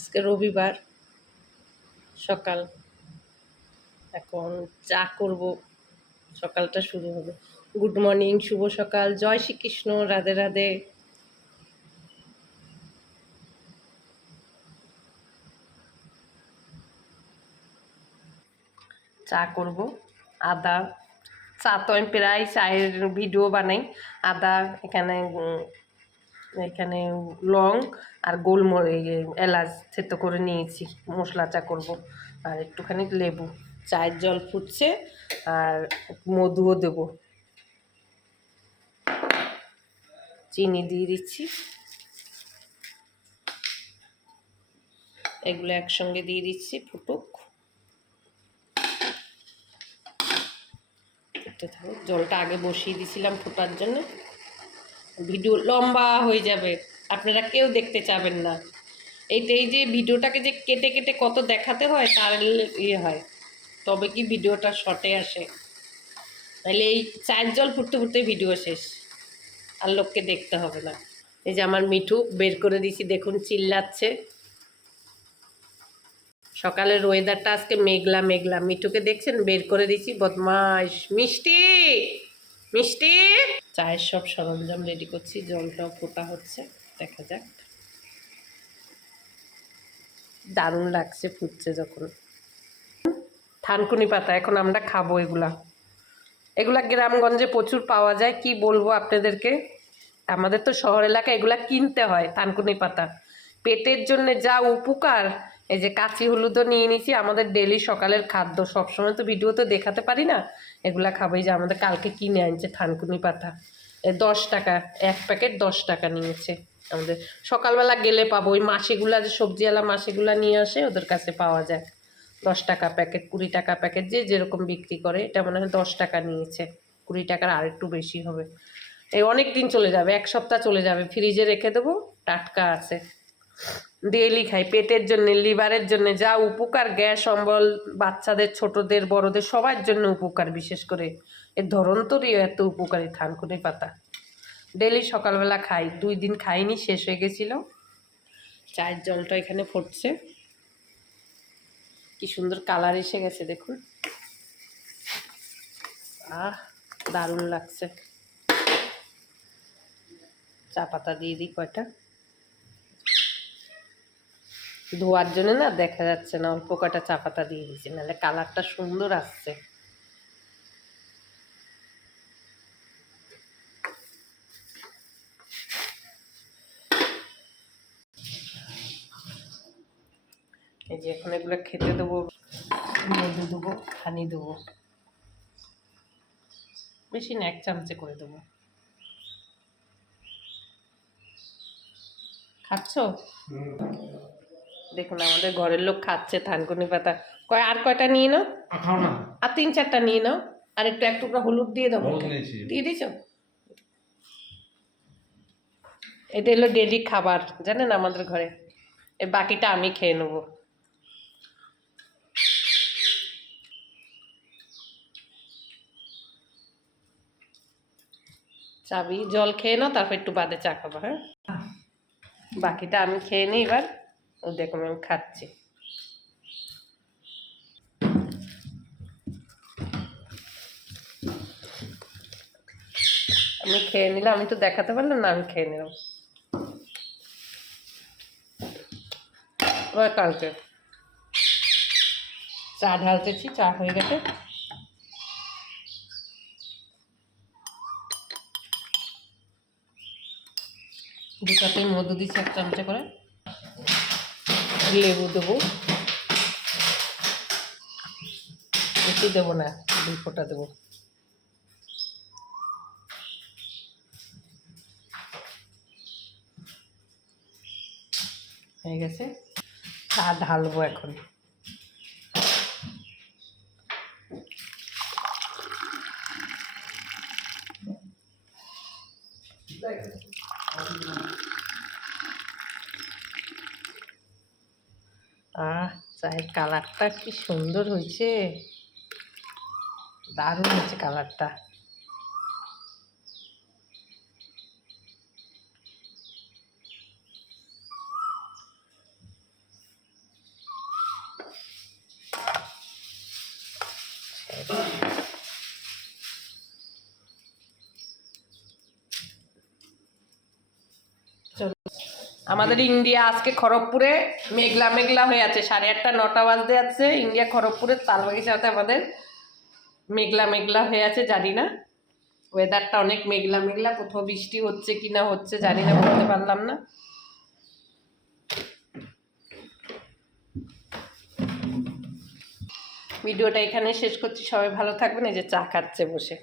আজকে রবিবার সকাল, এখন চা করব, সকালটা শুরু হবে। গুড মর্নিং, শুভ সকাল, জয় শ্রীকৃষ্ণ, রাধে রাধে। চা করব, আদা, চা তো আমি প্রায় চায়ের ভিডিও বানাই। আদা এখানে এখানে লং আর গোলমরিচ, এলাচ থেতো করে নিয়েছি, মশলা চা করব। আর একটুখানি লেবু, চায়ের জল ফুটছে আর মধুও দেব, চিনি দিয়ে দিচ্ছি, এগুলো একসঙ্গে দিয়ে দিচ্ছি, ফুটুক। জলটা আগে বসিয়ে দিয়েছিলাম ফোটার জন্য, ভিডিও লম্বা হয়ে যাবে, আপনারা কেউ দেখতে চাবেন না। এই যে ভিডিওটাকে যে কেটে কেটে কত দেখাতে হয় তার ইয়ে হয়, তবে কি ভিডিওটা শর্টে আসে। তাহলে এই চায়ের জল ফুটতে ফুটতে ভিডিও শেষ, আর লোককে দেখতে হবে না। এই যে আমার মিঠু বের করে দিয়েছি, দেখুন চিল্লাচ্ছে। সকালের ওয়েদারটা আজকে মেঘলা মেঘলা, মিঠুকে দেখছেন বের করে দিয়েছি, বদমাস। মিষ্টি মিষ্টি, চায়ের সব সরঞ্জাম রেডি করছি, জলটাও ফোটা হচ্ছে, দেখা যাক। দারুণ লাগছে ফুটছে যখন। থানকুনি পাতা এখন আমরা খাবো, এগুলা গ্রামগঞ্জে প্রচুর পাওয়া যায়, কি বলবো আপনাদেরকে। আমাদের তো শহর এলাকায় এগুলা কিনতে হয়। থানকুনি পাতা পেটের জন্য যা উপকার। এই যে কাঁচি হলুদও নিয়ে নিয়েছি, আমাদের ডেলি সকালের খাদ্য, সবসময় তো ভিডিও তো দেখাতে পারি না। এগুলা খাবো। এই যে আমাদের কালকে কিনে আনছে থানকুনি পাতা, 10 টাকা এক প্যাকেট, 10 টাকা নিয়েছে। আমাদের সকালবেলা গেলে পাবো, ওই মাসিগুলা যে সবজিওয়ালা মাসিগুলা নিয়ে আসে, ওদের কাছে পাওয়া যায়। 10 টাকা প্যাকেট, 20 টাকা প্যাকেট, যে যেরকম বিক্রি করে। এটা মনে হয় 10 টাকা নিয়েছে, 20 টাকার আর একটু বেশি হবে। এই অনেক দিন চলে যাবে, 1 সপ্তাহ চলে যাবে, ফ্রিজে রেখে দেবো, টাটকা আছে। ডেইলি খাই, পেটের জন্য, লিভারের জন্য যা উপকার, গ্যাস অম্বল, বাচ্চাদের, ছোটদের, বড়দের, সবার জন্য উপকার। বিশেষ করে এর ধরন্তরই এত উপকারী থানকুনি পাতা। ডেইলি সকালবেলা খাই, 2 দিন খাইনি, শেষ হয়ে গেছিল। চায়ের জলটা এখানে ফুটছে, কি সুন্দর কালার এসে গেছে দেখুন। আহ, দারুণ লাগছে। চা পাতা দিয়ে দিই কয়টা, ধোয়ার জন্য না দেখা যাচ্ছে না, অল্প কয়টা চা পাতা দিয়ে দিচ্ছি, নাহলে কালারটা সুন্দর আসছে। এই যে এখন এগুলো খেতে দেবো, মধু দেবো, হানি দেবো, বেশি না, 1 চামচে করে দেবো। খাচ্ছ? দেখুন আমাদের ঘরের লোক খাচ্ছে থানকুনি পাতা। আর কয়টা নিয়ে নাও, আর 3-4টা নিয়ে নাও, আর একটু 1 টুকরা হলুদ দিয়ে দেবো, দিয়ে দিছ। এটা হলো ডেলি খাবার, জানেন আমাদের ঘরে। এর বাকিটা আমি খেয়ে নেবো। চাবি, জল খেয়ে নাও, তারপর একটু বাদে চা খাবো। হ্যাঁ, বাকিটা আমি খেয়ে নিই এবার। ও দেখুন আমি খাচ্ছি। আমি খেয়ে নিলাম, আমি তো দেখাতে পারলাম না, আমি খেয়ে নিলাম। কালকে চা ঢালতেছি, চা হয়ে গেছে। দুটাতে মধু দিচ্ছি 1 চামচে করে, লেবু দেবো, বেশি দেবো না, 2 ফোঁটা দেবো। হয়ে গেছে, চা ঢালবো এখন। চায়ের কালারটা কি সুন্দর হয়েছে, দারুণ হয়েছে কালারটা। আমাদের ইন্ডিয়া আজকে খড়গপুরে মেঘলা মেঘলা হয়ে আছে, 8:30 9টা বাজতে যাচ্ছে। ইন্ডিয়া খড়গপুরের তালবাগিচাতে আমাদের মেঘলা মেঘলা হয়ে আছে, জানি না ওয়েদারটা অনেক মেঘলা মেঘলা, কোথাও বৃষ্টি হচ্ছে কি না হচ্ছে জানি না, বলতে পারলাম না। ভিডিওটা এখানে শেষ করছি, সবাই ভালো থাকবেন। এই যে চা খাচ্ছে বসে।